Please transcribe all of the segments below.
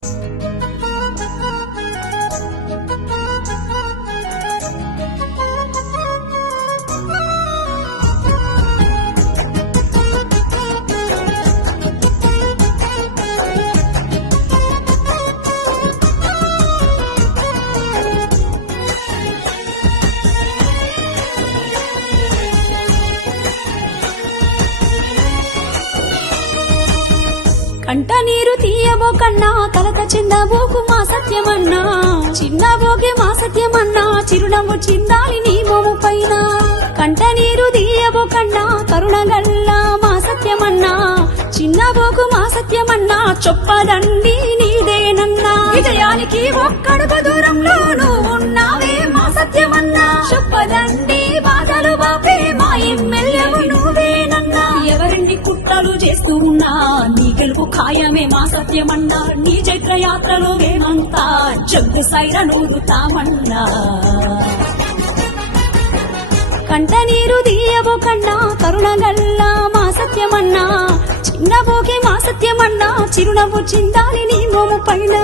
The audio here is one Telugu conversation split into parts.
కంట నీరు తీయబోకన్నా కలత చిందబోకు మా సత్యమన్నా, చిన్నబోకే మా సత్యమన్నా, చిరునవ్వు చిందాలి నీ మోము పైన. కంట నీరు తీయబోకన్నా కరుణగల్లా మా సత్యమన్నా, చిన్నబోకు మా సత్యమన్నా, చొప్పదండి నీదేనన్నా. విజయానికి ఒక్కడుగు దూరంలో నువ్వు ఉన్నావే మా సత్యమన్నా, చొప్పదండి బాధలు బాపే మా ఎమ్మెల్యేవు నువ్వేనన్నా. ఎవరిని కుట్రలు చేస్తూ ఉన్నా నీ గెలుపు ఖాయమే మా సత్యమన్నా, నీ చైత్ర యాత్రలో మేమంతా జగ్గు సైరనూదుతామన్నా. కంట నీరు తీయబోకన్నా కరుణగల్లా మా సత్యమన్నా, చిన్నబోకే మా సత్యమన్నా, చిరునవ్వు చిందాలి నీ మోము పైన.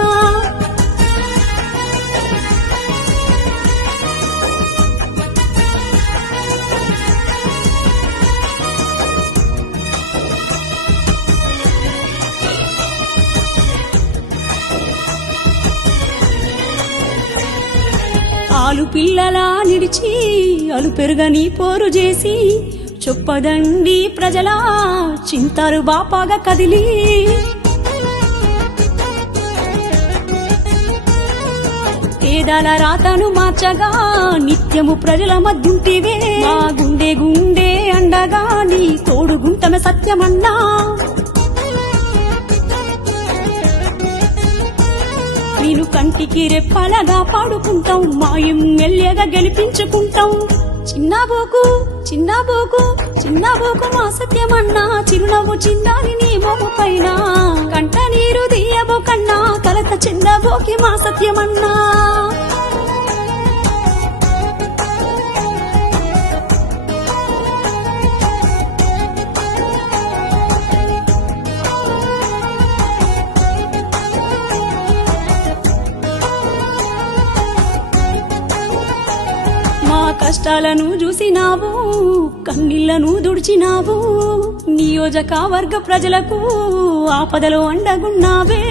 ఆలు పిల్లలా నిడిచి అలు పెరుగని పోరు చేసి, చొప్పదండి ప్రజలా చింతారు బాపాగా కదిలి. పేదల రాతను మార్చగా నిత్యము ప్రజల మధ్యుంటివే, మా గుండె గుండె అండగా నీ తోడుగుంటమే సత్యమన్నా. నేను కంటికి రెప్పలగా పాడుకుంటాం, మా ఎమ్మెల్యేగా గెలిపించుకుంటాం. చిన్నబోకు చిన్నబోకు చిన్నబోకు మా సత్యమన్నా, చిరునవ్వు చిందాలి నీ మోము పైన. కంట నీరు తీయబోకన్నా కలత చిందబోకి మా సత్యమన్నా. కష్టాలను చూసినావు, కన్నీళ్లను దుడిచినావు, నియోజకవర్గ ప్రజలకు ఆపదలో అండగున్నావే.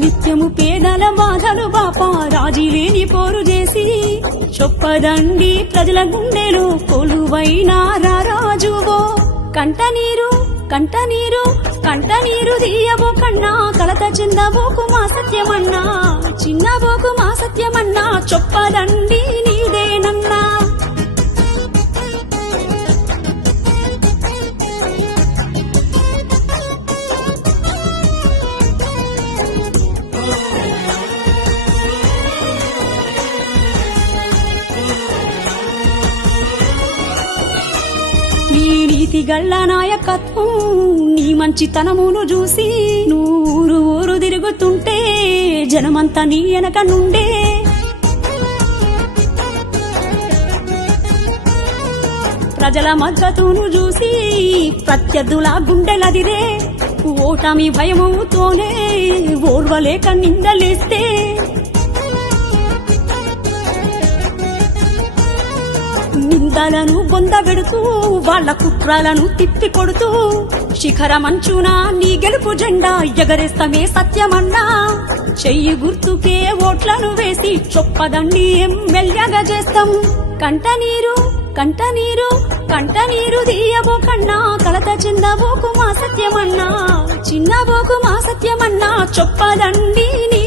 నిత్యము పేదల బాధలు బాపా రాజీ లేని పోరు చేసి, చొప్పదండి ప్రజల గుండెలో కొలువైన రాజువో. కంట నీరు కంట నీరు కంట నీరు తీయబోకన్నా కలత చిందబోకు మా సత్యమన్నా, చిన్నబోకు మా సత్యమన్నా, చొప్పదండి నీదేనన్నా. నీ నీతి గల్ల నాయకత్వం, నీ మంచితనమును చూసి నూరు ఊరు తిరుగుతుంటే జనమంతా నీ వెనక నుండే. ప్రజల మద్దతును చూసి ప్రత్యర్థుల గుండెలదిరే, ఓటమి భయముతోనే ఓర్వలేక నిందలేస్తే. నిందలను బొందబెడుతూ వాళ్ళ కుట్రలను తిప్పి కొడుతూ, శిఖరమంచున నీ గెలుపు జెండా ఎగరేస్తమే సత్యమన్నా. చెయ్యి గుర్తుకే ఓట్లను వేసి చొప్పదండి ఎమ్మెల్యేగా చేస్తాం. కంట నీరు కంట నీరు కంట నీరు తీయబోకన్నా కలత చిందబోకు మా సత్యమన్నా, చిన్నబోకు మా సత్యమన్నా, చొప్పదండి నీ